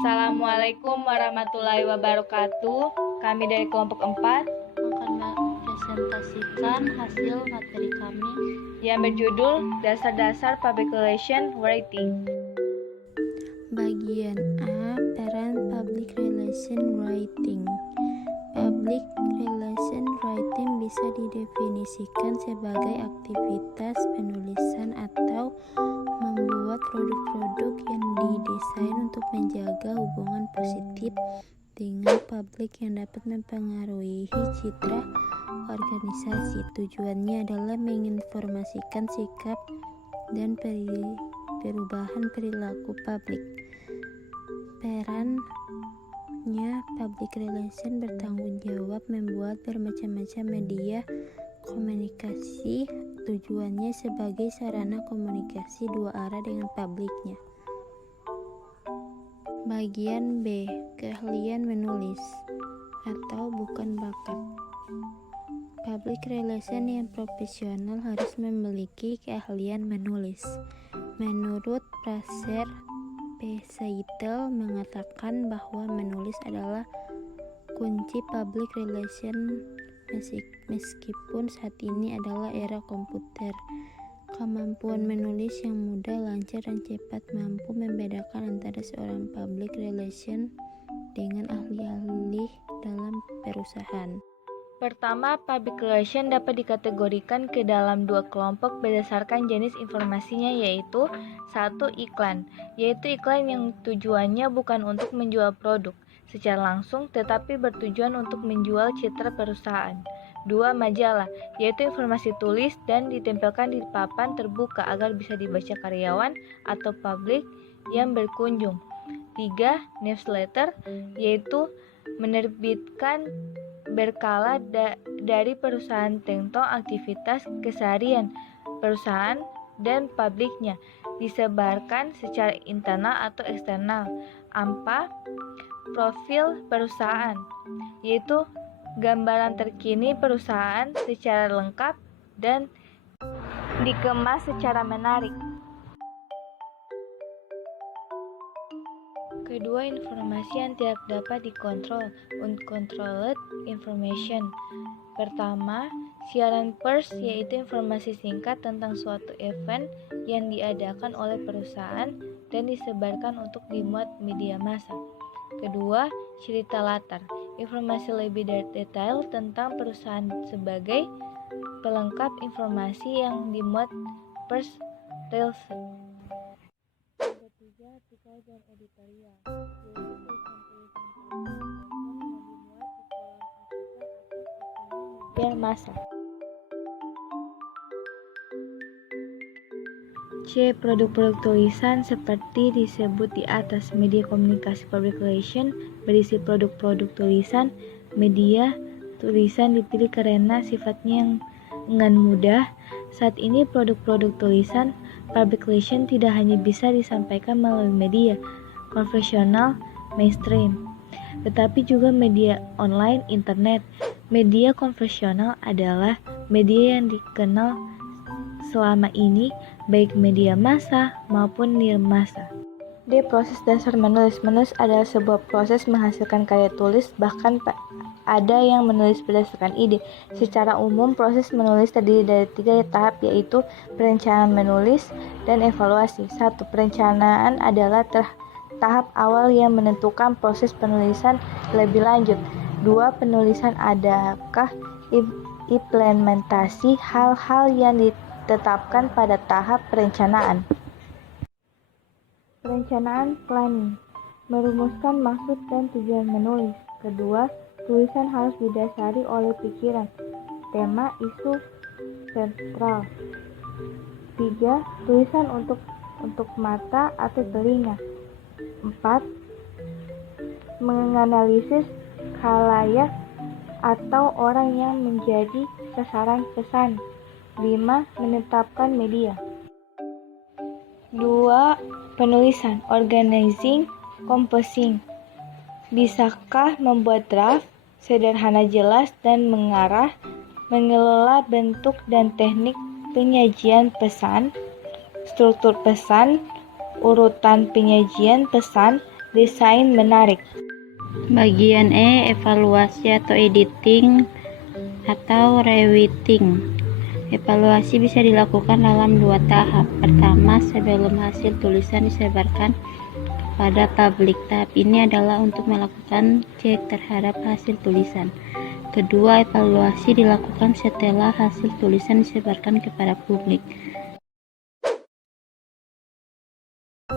Assalamualaikum warahmatullahi wabarakatuh. Kami dari kelompok 4 akan mempresentasikan hasil materi kami yang berjudul Dasar-dasar Public Relation Writing. Bagian A. Peran Public Relation Writing. Public Relation Writing bisa didefinisikan sebagai aktivitas penulisan atau membuat produk-produk yang didesain untuk menjaga hubungan positif dengan publik yang dapat mempengaruhi citra organisasi. Tujuannya adalah menginformasikan sikap dan perubahan perilaku publik. Perannya public relation bertanggung jawab membuat bermacam-macam media komunikasi. Tujuannya sebagai sarana komunikasi dua arah dengan publiknya. Bagian B. Keahlian menulis atau bukan bakat. Public relation yang profesional harus memiliki keahlian menulis. Menurut Fraser P. Seitel mengatakan bahwa menulis adalah kunci public relation meskipun saat ini adalah era komputer. Kemampuan menulis yang mudah, lancar, dan cepat mampu membedakan antara seorang public relation dengan ahli-ahli dalam perusahaan. Pertama, public relation dapat dikategorikan ke dalam dua kelompok berdasarkan jenis informasinya, yaitu 1. Iklan, yaitu iklan yang tujuannya bukan untuk menjual produk secara langsung, tetapi bertujuan untuk menjual citra perusahaan. 2. Majalah, yaitu informasi tulis dan ditempelkan di papan terbuka agar bisa dibaca karyawan atau publik yang berkunjung. 3. Newsletter, yaitu menerbitkan berkala dari perusahaan tentang aktivitas keseharian perusahaan dan publiknya, disebarkan secara internal atau eksternal. 4. Profil perusahaan, yaitu gambaran terkini perusahaan secara lengkap dan dikemas secara menarik. Kedua, informasi yang tidak dapat dikontrol, uncontrolled information. Pertama, siaran pers, yaitu informasi singkat tentang suatu event yang diadakan oleh perusahaan dan disebarkan untuk dimuat media massa. Kedua, cerita latar, informasi lebih detail tentang perusahaan sebagai pelengkap informasi yang dimuat pers reels. Ketiga, artikel dan editorial, yaitu tulisan-tulisan yang dimuat di kolom artikel atau opini media massa. C. Produk-produk tulisan seperti disebut di atas. Media komunikasi public relation berisi produk-produk tulisan. Media tulisan dipilih karena sifatnya yang dengan mudah. Saat ini produk-produk tulisan public relation tidak hanya bisa disampaikan melalui media konvensional mainstream, tetapi juga media online, internet. Media konvensional adalah media yang dikenal selama ini, baik media massa maupun nirmasa. D. Proses dasar menulis. Menulis adalah sebuah proses menghasilkan karya tulis, bahkan ada yang menulis berdasarkan ide. Secara umum, proses menulis terdiri dari 3 tahap, yaitu perencanaan menulis dan evaluasi. 1. Perencanaan adalah tahap awal yang menentukan proses penulisan lebih lanjut. 2. Penulisan adakah implementasi hal-hal yang ditetapkan pada tahap perencanaan. Perencanaan planning, merumuskan maksud dan tujuan menulis. Kedua, tulisan harus didasari oleh pikiran, tema, isu sentral. 3. Tulisan untuk mata atau telinga. 4. Menganalisis khalayak atau orang yang menjadi sasaran pesan. 5. Menetapkan media. 2. Penulisan, organizing, composing. Bisakah membuat draft sederhana, jelas, dan mengarah, mengelola bentuk dan teknik penyajian pesan, struktur pesan, urutan penyajian pesan, Desain menarik. Bagian E, evaluasi atau editing atau rewriting. Evaluasi bisa dilakukan dalam 2 tahap. Pertama, sebelum hasil tulisan disebarkan kepada publik. Tahap ini adalah untuk melakukan cek terhadap hasil tulisan. Kedua, evaluasi dilakukan setelah hasil tulisan disebarkan kepada publik.